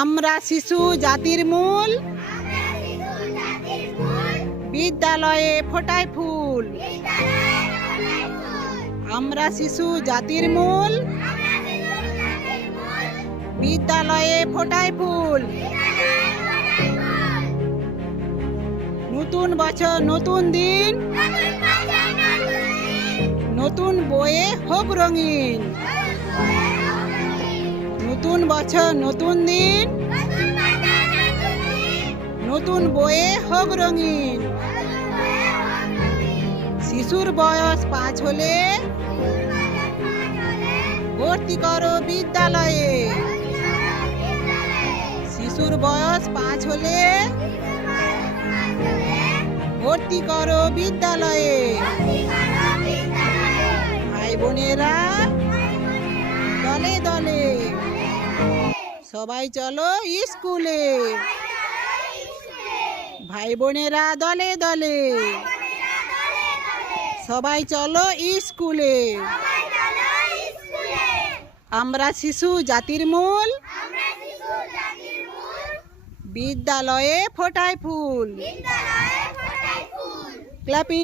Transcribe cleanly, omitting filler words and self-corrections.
আমরা শিশু জাতির মূল, বিদ্যালয়ে ফোটায় ফুল। আমরা শিশু জাতির মূল, বিদ্যালয়ে ফোটায় ফুল। নতুন বছর নতুন দিন, নতুন বইয়ে হোক রঙিন। নতুন বছর নতুন দিন, নতুন বইয়ে হোক রঙিন। শিশুর বয়স 5 হলে ভর্তি করো বিদ্যালয়ে। শিশুর বয়স 5 হলে ভর্তি করো বিদ্যালয়ে। ভাই বোনেরা দলে দলে সবাই চলো স্কুলে। ভাই বোনেরা দলে দলে সবাই চলো স্কুলে। আমরা শিশু জাতির মূল, বিদ্যালয়ে ফোটায় ফুল। ক্লাপিং।